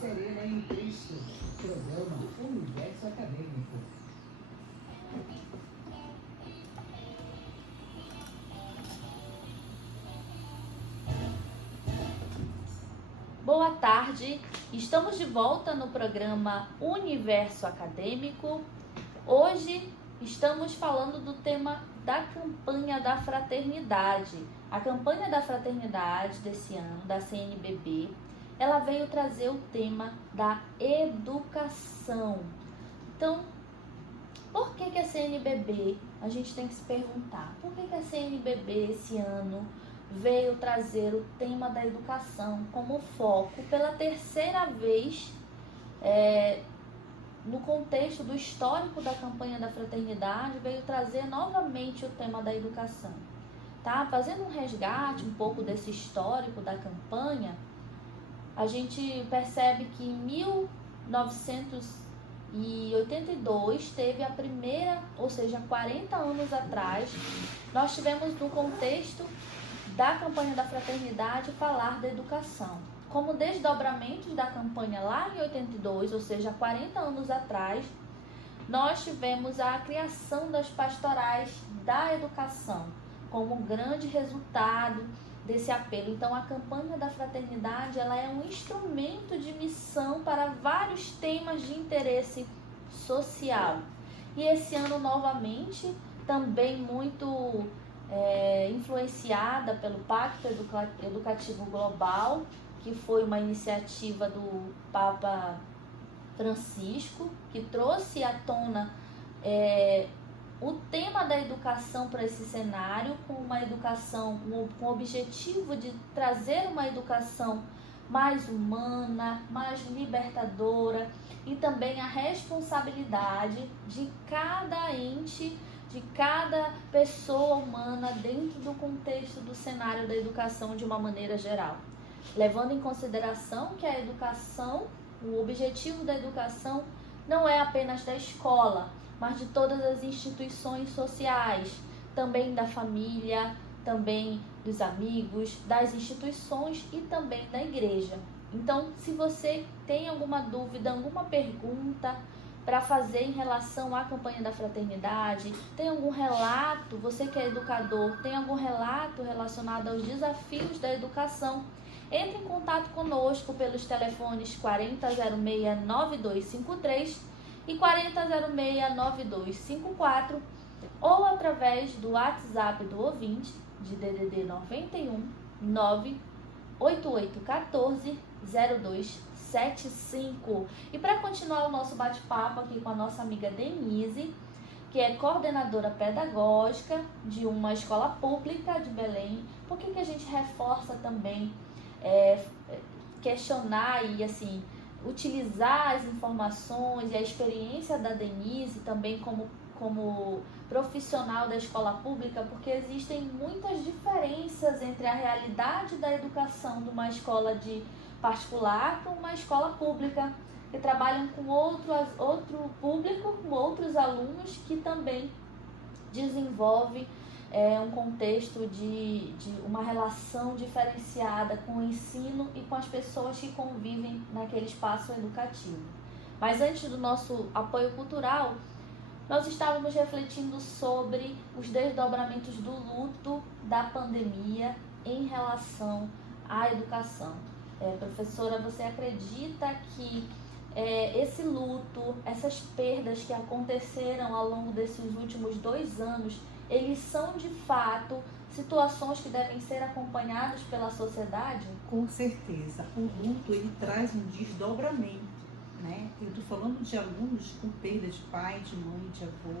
Serena em Cristo. Programa Universo Acadêmico. Boa tarde, estamos de volta no programa Universo Acadêmico. Hoje estamos falando do tema da campanha da fraternidade. A campanha da fraternidade desse ano, da CNBB, ela veio trazer o tema da educação. Então, por que a CNBB, a gente tem que se perguntar, por que a CNBB esse ano veio trazer o tema da educação como foco pela terceira vez no contexto do histórico da campanha da fraternidade, veio trazer novamente o tema da educação. Tá? Fazendo um resgate um pouco desse histórico da campanha, a gente percebe que em 1982 teve a primeira, ou seja, 40 anos atrás, nós tivemos no contexto da campanha da fraternidade falar da educação. Como desdobramentos da campanha lá em 82, ou seja, 40 anos atrás, nós tivemos a criação das pastorais da educação como um grande resultado desse apelo. Então, a campanha da fraternidade, ela é um instrumento de missão para vários temas de interesse social. E esse ano, novamente, também muito influenciada pelo Pacto Educativo Global, que foi uma iniciativa do Papa Francisco, que trouxe à tona o tema da educação para esse cenário, com uma educação, com o objetivo de trazer uma educação mais humana, mais libertadora, e também a responsabilidade de cada ente, de cada pessoa humana dentro do contexto do cenário da educação de uma maneira geral. Levando em consideração que a educação, o objetivo da educação não é apenas da escola, mas de todas as instituições sociais, também da família, também dos amigos, das instituições e também da igreja. Então, se você tem alguma dúvida, alguma pergunta para fazer em relação à campanha da fraternidade, tem algum relato, você que é educador, tem algum relato relacionado aos desafios da educação, entre em contato conosco pelos telefones 4006-9253 e 4006-9254 ou através do WhatsApp do ouvinte de DDD 91 98814 0275. E para continuar o nosso bate-papo aqui com a nossa amiga Denise, que é coordenadora pedagógica de uma escola pública de Belém, por que a gente reforça também questionar e assim utilizar as informações e a experiência da Denise também como profissional da escola pública, porque existem muitas diferenças entre a realidade da educação de uma escola de particular com uma escola pública, que trabalham com outro público, com outros alunos que também desenvolvem um contexto de uma relação diferenciada com o ensino e com as pessoas que convivem naquele espaço educativo. Mas antes do nosso apoio cultural, nós estávamos refletindo sobre os desdobramentos do luto da pandemia em relação à educação. Professora, você acredita que esse luto, essas perdas que aconteceram ao longo desses últimos 2 anos, eles são de fato situações que devem ser acompanhadas pela sociedade? Com certeza. O luto, ele traz um desdobramento, né? Eu estou falando de alunos com perda de pai, de mãe, de avô.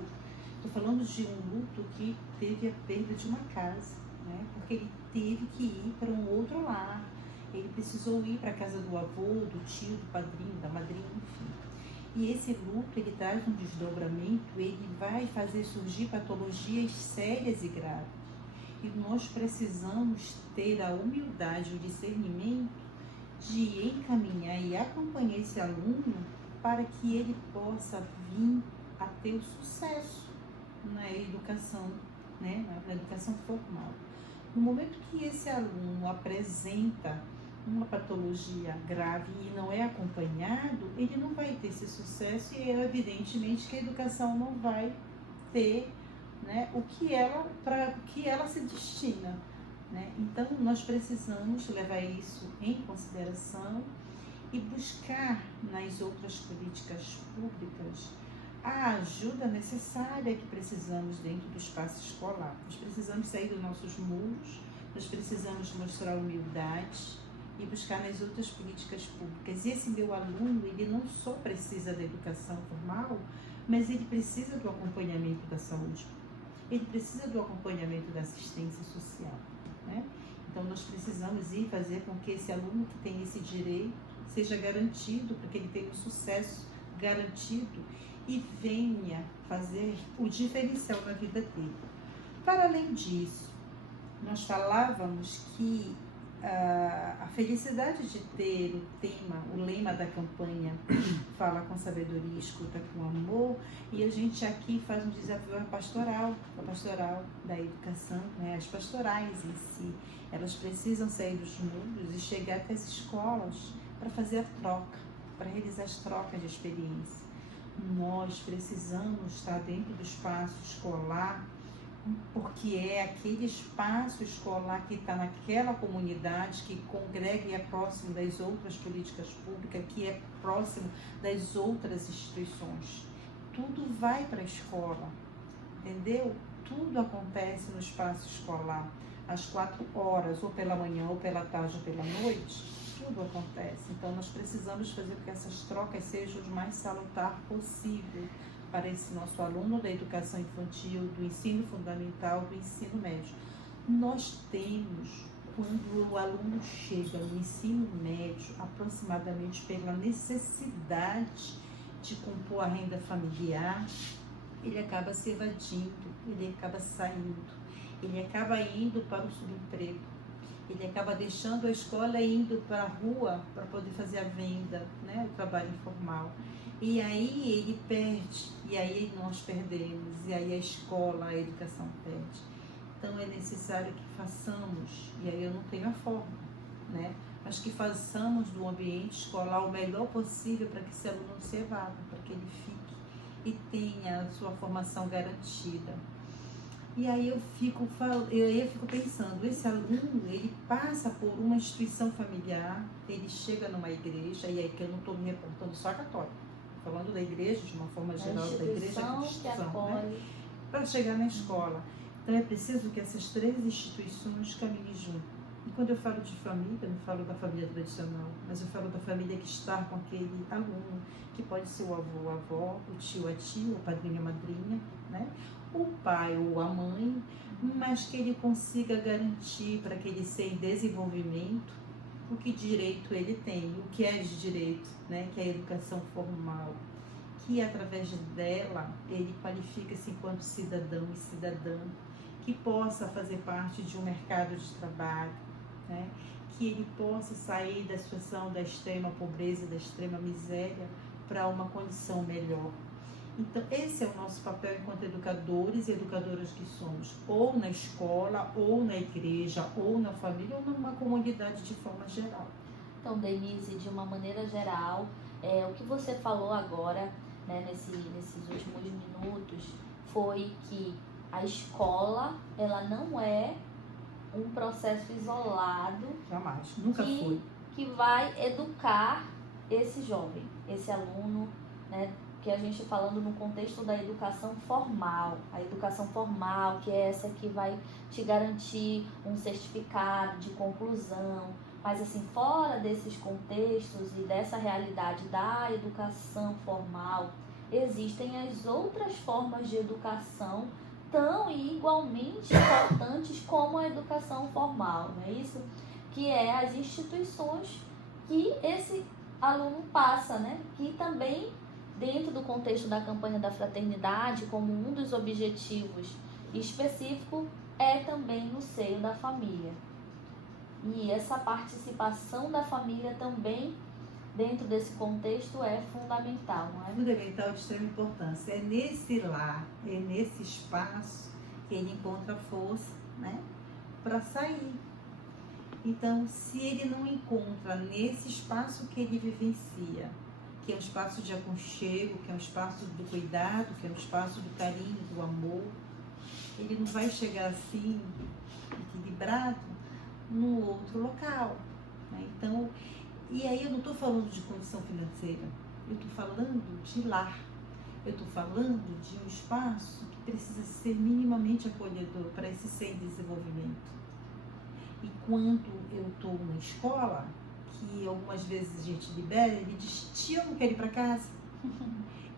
Estou falando de um luto que teve a perda de uma casa, né? Porque ele teve que ir para um outro lar. Ele precisou ir para a casa do avô, do tio, do padrinho, da madrinha, enfim. E esse luto, ele traz um desdobramento, ele vai fazer surgir patologias sérias e graves. E nós precisamos ter a humildade, o discernimento de encaminhar e acompanhar esse aluno para que ele possa vir a ter o sucesso na educação, né? Na educação formal. No momento que esse aluno apresenta uma patologia grave e não é acompanhado, ele não vai ter esse sucesso e evidentemente que a educação não vai ter, né, para o que ela se destina, né? Então nós precisamos levar isso em consideração e buscar nas outras políticas públicas a ajuda necessária que precisamos dentro do espaço escolar. Nós precisamos sair dos nossos muros, nós precisamos mostrar humildade e buscar nas outras políticas públicas. E esse meu aluno, ele não só precisa da educação formal, mas ele precisa do acompanhamento da saúde, ele precisa do acompanhamento da assistência social, né? Então nós precisamos ir fazer com que esse aluno que tem esse direito seja garantido, para que ele tenha um sucesso garantido e venha fazer o diferencial na vida dele. Para além disso, nós falávamos que a felicidade de ter o lema da campanha Fala com Sabedoria, Escuta com Amor, e a gente aqui faz um desafio à pastoral, a pastoral da educação, né? As pastorais em si, elas precisam sair dos muros e chegar até as escolas para fazer a troca, para realizar as trocas de experiência. Nós precisamos estar dentro do espaço escolar, porque é aquele espaço escolar que está naquela comunidade, que congrega e é próximo das outras políticas públicas, que é próximo das outras instituições. Tudo vai para a escola, entendeu? Tudo acontece no espaço escolar, às 4 horas, ou pela manhã, ou pela tarde, ou pela noite, tudo acontece. Então nós precisamos fazer com que essas trocas sejam o mais salutar possível para esse nosso aluno da educação infantil, do ensino fundamental, do ensino médio. Nós temos, quando o aluno chega no ensino médio, aproximadamente pela necessidade de compor a renda familiar, ele acaba se evadindo, ele acaba saindo, ele acaba indo para o subemprego, ele acaba deixando a escola e indo para a rua para poder fazer a venda, né, o trabalho informal. E aí ele perde, e aí nós perdemos, e aí a escola, a educação perde. Então é necessário que façamos, e aí eu não tenho a forma, né? Mas que façamos do ambiente escolar o melhor possível para que esse aluno não se evada, para que ele fique e tenha a sua formação garantida. E aí eu fico pensando, esse aluno, ele passa por uma instituição familiar, ele chega numa igreja, e aí que eu não estou me reportando só a católica, falando da igreja, de uma forma geral, da igreja cristã, né? Para chegar na escola. Então é preciso que essas 3 instituições caminhem junto. E quando eu falo de família, eu não falo da família tradicional, mas eu falo da família que está com aquele aluno, que pode ser o avô, a avó, o tio, a tia, o padrinho, a madrinha, né? O pai ou a mãe, mas que ele consiga garantir para que ele seja em desenvolvimento o que direito ele tem, o que é de direito, né? Que é a educação formal, que através dela ele qualifica-se enquanto cidadão e cidadã, que possa fazer parte de um mercado de trabalho, né? Que ele possa sair da situação da extrema pobreza, da extrema miséria, para uma condição melhor. Então, esse é o nosso papel enquanto educadores e educadoras que somos, ou na escola, ou na igreja, ou na família, ou numa comunidade de forma geral. Então, Denise, de uma maneira geral, o que você falou agora, né, nesses últimos minutos, foi que a escola, ela não é um processo isolado. Jamais, nunca foi. Que vai educar esse jovem, esse aluno, né? Que a gente falando no contexto da educação formal, a educação formal, que é essa que vai te garantir um certificado de conclusão, mas assim, fora desses contextos e dessa realidade da educação formal, existem as outras formas de educação tão e igualmente importantes como a educação formal, não é isso? Que é as instituições que esse aluno passa, né? Que também, dentro do contexto da campanha da fraternidade, como um dos objetivos específicos, é também no seio da família. E essa participação da família também, dentro desse contexto, é fundamental, não é? Fundamental, de extrema importância. É nesse lar, é nesse espaço que ele encontra força, né, para sair. Então, se ele não encontra nesse espaço que ele vivencia, que é um espaço de aconchego, que é um espaço do cuidado, que é um espaço do carinho, do amor, ele não vai chegar assim, equilibrado, no outro local, né? Então, e aí eu não estou falando de condição financeira, eu estou falando de lar, eu estou falando de um espaço que precisa ser minimamente acolhedor para esse ser em desenvolvimento. E quando eu estou na escola, que algumas vezes a gente libera, ele diz, tia, eu não quero ir para casa.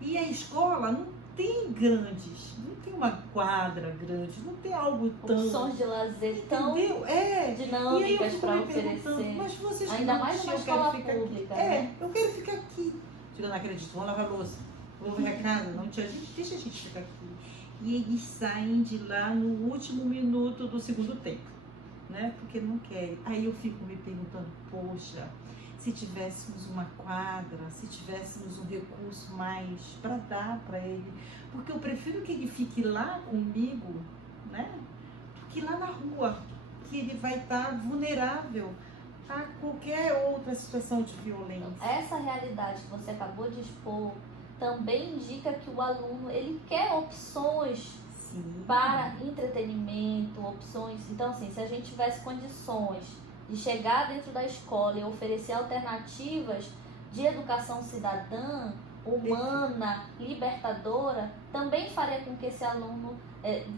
E a escola não tem grandes, não tem uma quadra grande, não tem algo tão... Opções de lazer tão dinâmicas para oferecer. Mas vocês ainda não, mais tia, uma eu quero escola ficar pública, aqui. né? Eu quero ficar aqui. Eu não acredito, vamos lavar a louça, vou ver a casa, não, tia, deixa a gente ficar aqui. E eles saem de lá no último minuto do segundo tempo, né? Porque não querem. Aí eu fico me perguntando, poxa, se tivéssemos uma quadra, se tivéssemos um recurso mais para dar para ele, porque eu prefiro que ele fique lá comigo, né? Do que lá na rua, que ele vai estar vulnerável a qualquer outra situação de violência. Essa realidade que você acabou de expor também indica que o aluno ele quer opções Sim. para entretenimento, opções. Então, assim, se a gente tivesse condições de chegar dentro da escola e oferecer alternativas de educação cidadã, humana, libertadora, também faria com que esse aluno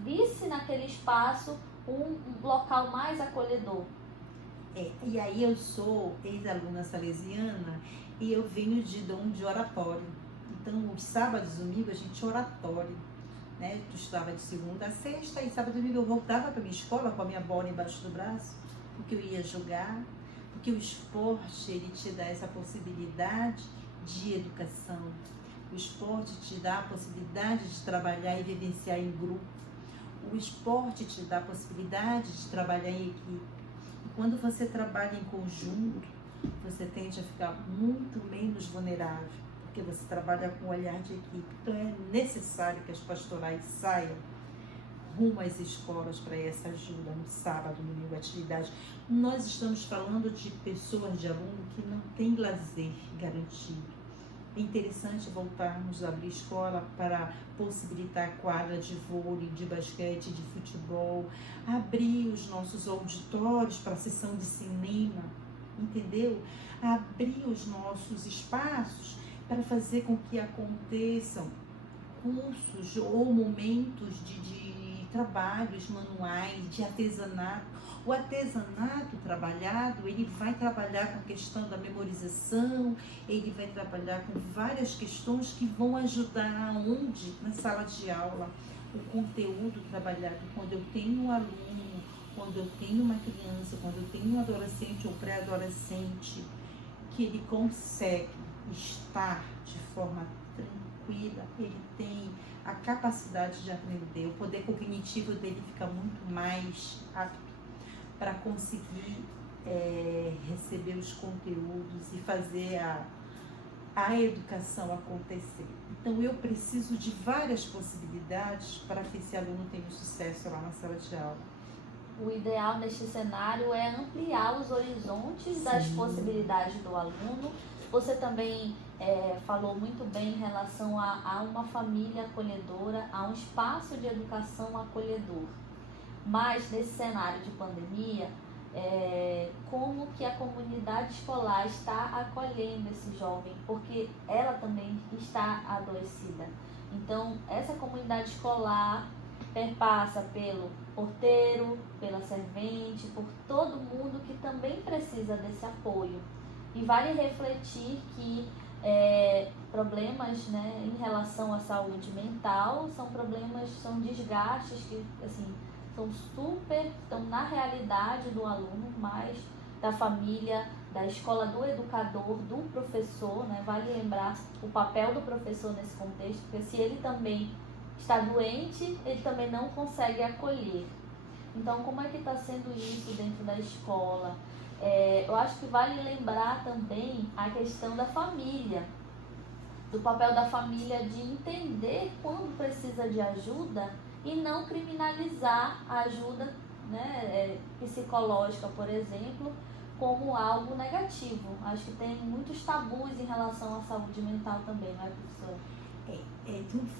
visse naquele espaço um local mais acolhedor. E aí eu sou ex-aluna salesiana e eu venho de dom de oratório. Então, os sábados e domingos a gente oratório, né? Eu estudava de segunda a sexta e sábado e domingo eu voltava para minha escola com a minha bola embaixo do braço, porque eu ia jogar, porque o esporte ele te dá essa possibilidade de educação. O esporte te dá a possibilidade de trabalhar e vivenciar em grupo. O esporte te dá a possibilidade de trabalhar em equipe. E quando você trabalha em conjunto, você tende a ficar muito menos vulnerável, porque você trabalha com um olhar de equipe. Então é necessário que as pastorais saiam rumo às escolas para essa ajuda no sábado, no domingo, atividade. Nós estamos falando de pessoas, de aluno que não tem lazer garantido. É interessante voltarmos a abrir escola para possibilitar quadra de vôlei, de basquete, de futebol, abrir os nossos auditórios para a sessão de cinema, entendeu? Abrir os nossos espaços para fazer com que aconteçam cursos ou momentos de trabalhos manuais, de artesanato. O artesanato trabalhado, ele vai trabalhar com a questão da memorização, ele vai trabalhar com várias questões que vão ajudar onde? Na sala de aula. O conteúdo trabalhado, quando eu tenho um aluno, quando eu tenho uma criança, quando eu tenho um adolescente ou pré-adolescente, que ele consegue estar de forma tranquila, ele tem a capacidade de aprender, o poder cognitivo dele fica muito mais apto para conseguir receber os conteúdos e fazer a educação acontecer. Então eu preciso de várias possibilidades para que esse aluno tenha sucesso lá na sala de aula. O ideal neste cenário é ampliar os horizontes das possibilidades do aluno. Você também falou muito bem em relação a uma família acolhedora, a um espaço de educação acolhedor. Mas nesse cenário de pandemia, como que a comunidade escolar está acolhendo esse jovem? Porque ela também está adoecida. Então, essa comunidade escolar perpassa pelo porteiro, pela servente, por todo mundo que também precisa desse apoio. E vale refletir que problemas, né, em relação à saúde mental são desgastes que assim, estão na realidade do aluno, mais da família, da escola, do educador, do professor, né? Vale lembrar o papel do professor nesse contexto, porque se ele também está doente, ele também não consegue acolher. Então, como é que está sendo isso dentro da escola? Eu acho que vale lembrar também a questão da família, do papel da família de entender quando precisa de ajuda e não criminalizar a ajuda né, psicológica, por exemplo, como algo negativo. Acho que tem muitos tabus em relação à saúde mental também, não é, professora?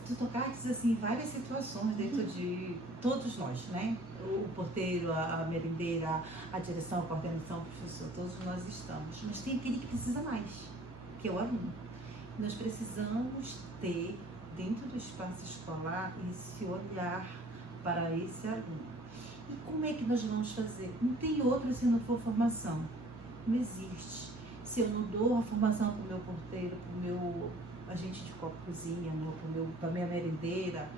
Tu tocaste assim, várias situações dentro de todos nós, né? O porteiro, a merendeira, a direção, a coordenação, o professor, todos nós estamos. Mas tem aquele que precisa mais, que é o aluno. Nós precisamos ter, dentro do espaço escolar, esse olhar para esse aluno. E como é que nós vamos fazer? Não tem outra se não for formação. Não existe. Se eu não dou a formação para o meu porteiro, para o meu agente de cozinha, para a minha merendeira,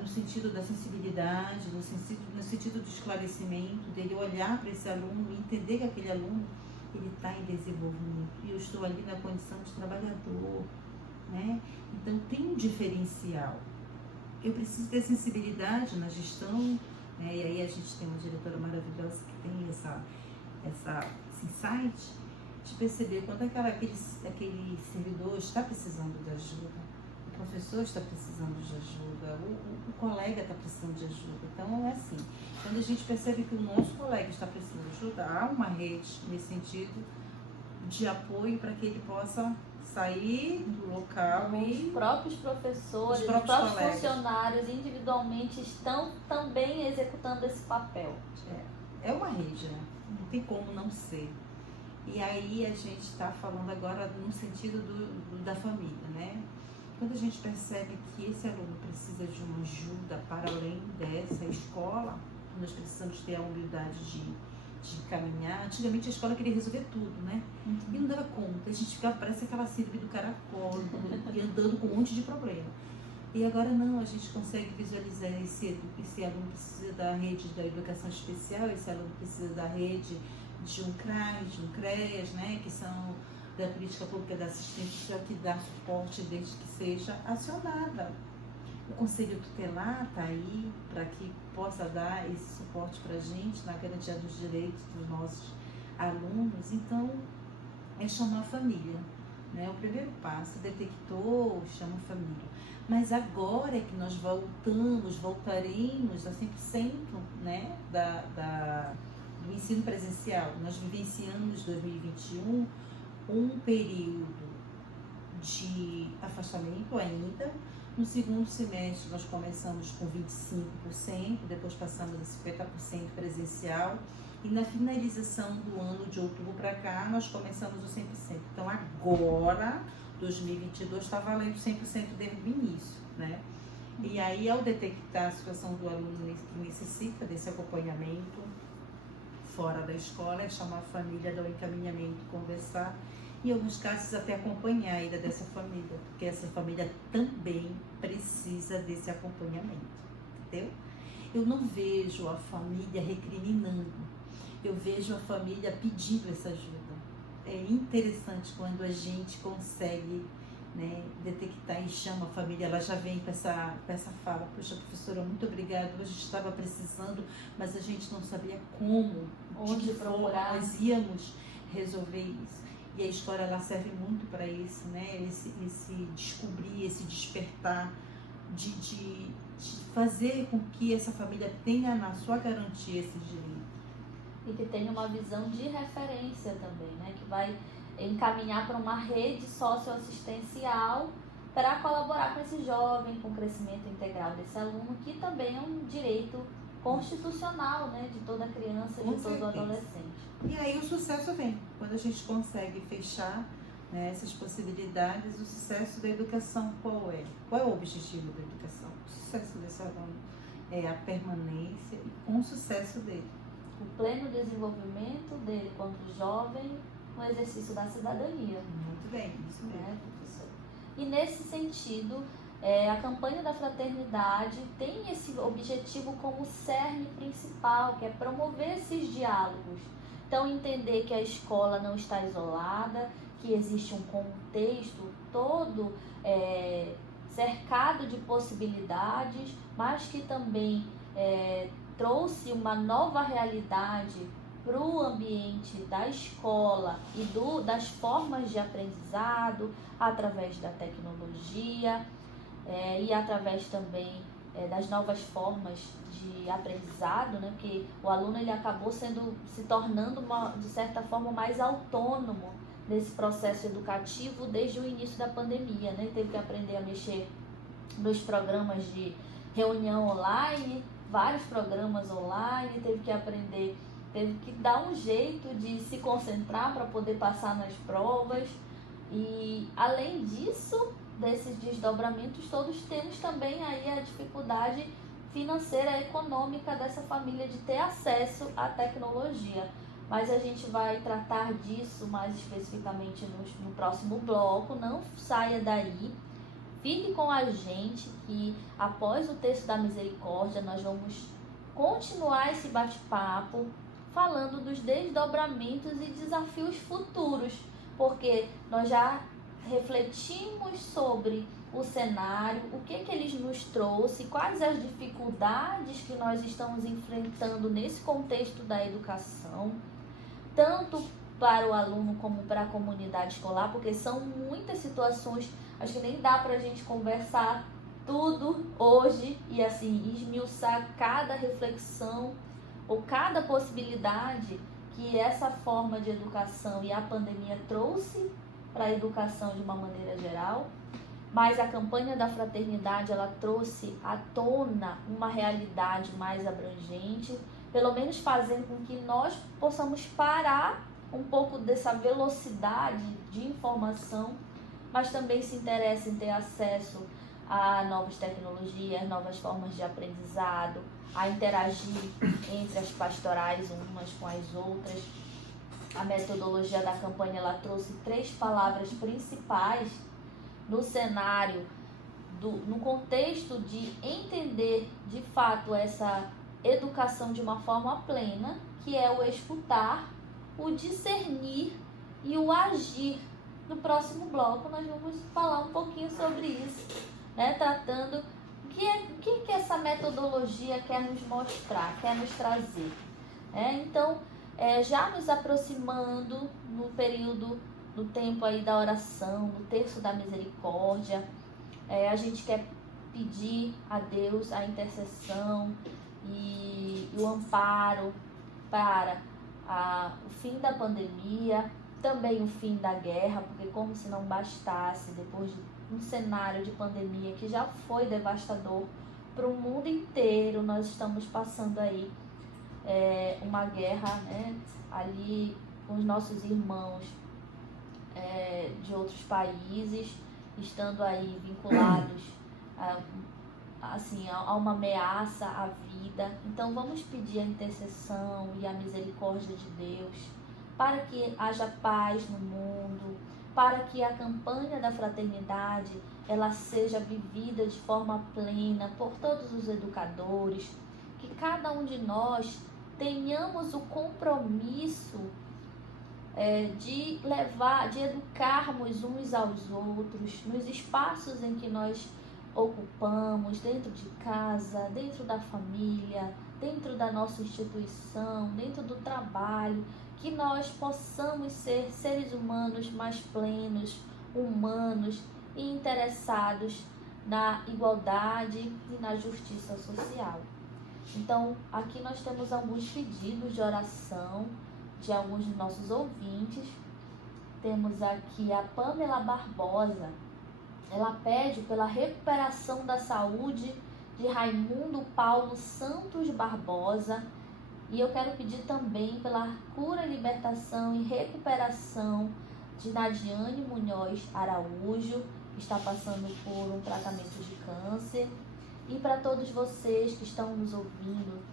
no sentido da sensibilidade, no sentido do esclarecimento, dele olhar para esse aluno e entender que aquele aluno ele está em desenvolvimento e eu estou ali na condição de trabalhador, né? Então tem um diferencial. Eu preciso ter sensibilidade na gestão, né? E aí a gente tem uma diretora maravilhosa que tem esse insight de perceber quando aquele servidor está precisando de ajuda, o professor está precisando de ajuda, o colega está precisando de ajuda. Então é assim, quando a gente percebe que o nosso colega está precisando de ajuda, há uma rede nesse sentido de apoio para que ele possa sair do local Os próprios professores, os os próprios colegas. funcionários individualmente estão também executando esse papel. É uma rede, né? Não tem como não ser. E aí a gente está falando agora no sentido da família, né? Quando a gente percebe que esse aluno precisa de uma ajuda para além dessa escola, nós precisamos ter a humildade de caminhar. Antigamente a escola queria resolver tudo, né? E não dava conta. A gente ficava, parece aquela síndrome do caracol, e andando com um monte de problema. E agora não, a gente consegue visualizar esse aluno precisa da rede da educação especial, esse aluno precisa da rede de um CRAS, de um CREAS, né, que são da política pública da assistência social, que dá suporte desde que seja acionada. O Conselho Tutelar está aí para que possa dar esse suporte para a gente na garantia dos direitos dos nossos alunos. Então, é chamar a família, né? O primeiro passo, detectou, chama a família. Mas agora é que nós voltaremos a 100%, né, do ensino presencial. Nós vivenciamos 2021 um período de afastamento ainda. No segundo semestre nós começamos com 25%, depois passamos a 50% presencial e na finalização do ano de outubro para cá nós começamos o 100%. Então agora, 2022, está valendo 100% desde o início, né? E aí, ao detectar a situação do aluno que necessita desse acompanhamento fora da escola, é chamar a família, dar o encaminhamento, conversar, e em alguns casos até acompanhar a ida dessa família, porque essa família também precisa desse acompanhamento, entendeu? Eu não vejo a família recriminando, eu vejo a família pedindo essa ajuda. É interessante quando a gente consegue, né, detectar e chama a família, ela já vem com essa fala: poxa, professora, muito obrigada, hoje estava precisando, mas a gente não sabia como, Onde procurar. nós íamos resolver isso. E a escola, ela serve muito para isso, né? Esse descobrir, esse despertar, de fazer com que essa família tenha na sua garantia esse direito. E que tenha uma visão de referência também, né? Que vai encaminhar para uma rede socioassistencial para colaborar com esse jovem, com o crescimento integral desse aluno, que também é um direito constitucional, né? De toda criança, Com de todo certeza. adolescente. E aí o sucesso vem, quando a gente consegue fechar, né, essas possibilidades. O sucesso da educação qual é? Qual é o objetivo da educação? O sucesso desse aluno é a permanência e com o sucesso dele. O pleno desenvolvimento dele quanto jovem no exercício da cidadania. Muito bem, isso mesmo. Né, professor? E nesse sentido, a campanha da fraternidade tem esse objetivo como cerne principal, que é promover esses diálogos. Então, entender que a escola não está isolada, que existe um contexto todo cercado de possibilidades, mas que também trouxe uma nova realidade para o ambiente da escola e das formas de aprendizado, através da tecnologia e através também das novas formas de aprendizado, né? Porque o aluno ele acabou se tornando, de certa forma, mais autônomo nesse processo educativo desde o início da pandemia, né? Teve que aprender a mexer nos programas de reunião online, vários programas online, teve que dar um jeito de se concentrar para poder passar nas provas. E além disso, desses desdobramentos todos, temos também aí a dificuldade financeira, econômica dessa família de ter acesso à tecnologia. Mas a gente vai tratar disso mais especificamente no próximo bloco. Não saia daí, fique com a gente que após o texto da misericórdia nós vamos continuar esse bate-papo falando dos desdobramentos e desafios futuros, porque nós já refletimos sobre o cenário, o que eles nos trouxe, quais as dificuldades que nós estamos enfrentando nesse contexto da educação, tanto para o aluno como para a comunidade escolar, porque são muitas situações, acho que nem dá para a gente conversar tudo hoje e assim esmiuçar cada reflexão ou cada possibilidade que essa forma de educação e a pandemia trouxe para a educação de uma maneira geral, mas a campanha da fraternidade ela trouxe à tona uma realidade mais abrangente, pelo menos fazendo com que nós possamos parar um pouco dessa velocidade de informação, mas também se interessa em ter acesso a novas tecnologias, novas formas de aprendizado, a interagir entre as pastorais umas com as outras. A metodologia da campanha ela trouxe 3 palavras principais no cenário, no contexto de entender de fato essa educação de uma forma plena, que é o escutar, o discernir e o agir. No próximo bloco nós vamos falar um pouquinho sobre isso, né? Tratando o que essa metodologia quer nos mostrar, quer nos trazer. Então, já nos aproximando no tempo aí da oração, no terço da misericórdia, a gente quer pedir a Deus a intercessão e o amparo para o fim da pandemia, também o fim da guerra, porque como se não bastasse, depois de um cenário de pandemia que já foi devastador para o mundo inteiro, nós estamos passando aí uma guerra, né, ali com os nossos irmãos de outros países, estando aí vinculados a uma ameaça à vida. Então vamos pedir a intercessão e a misericórdia de Deus para que haja paz no mundo, para que a campanha da fraternidade ela seja vivida de forma plena por todos os educadores, que cada um de nós tenhamos o compromisso de educarmos uns aos outros nos espaços em que nós ocupamos, dentro de casa, dentro da família, dentro da nossa instituição, dentro do trabalho, que nós possamos ser seres humanos mais plenos, humanos e interessados na igualdade e na justiça social. Então, aqui nós temos alguns pedidos de oração de alguns de nossos ouvintes. Temos aqui a Pamela Barbosa. Ela pede pela recuperação da saúde de Raimundo Paulo Santos Barbosa. E eu quero pedir também pela cura, libertação e recuperação de Nadiane Munhoz Araújo, que está passando por um tratamento de câncer. E para todos vocês que estão nos ouvindo,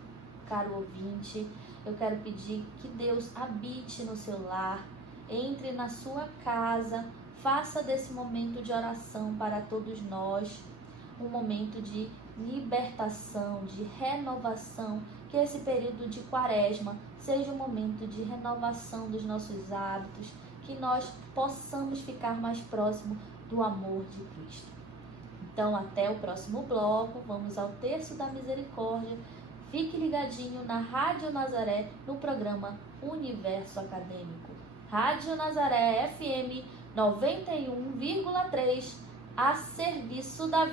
caro ouvinte, eu quero pedir que Deus habite no seu lar, entre na sua casa, faça desse momento de oração para todos nós um momento de libertação, de renovação, que esse período de quaresma seja um momento de renovação dos nossos hábitos, que nós possamos ficar mais próximo do amor de Cristo. Então, até o próximo bloco, vamos ao terço da misericórdia. Fique ligadinho na Rádio Nazaré, no programa Universo Acadêmico. Rádio Nazaré FM 91,3, a serviço da vida.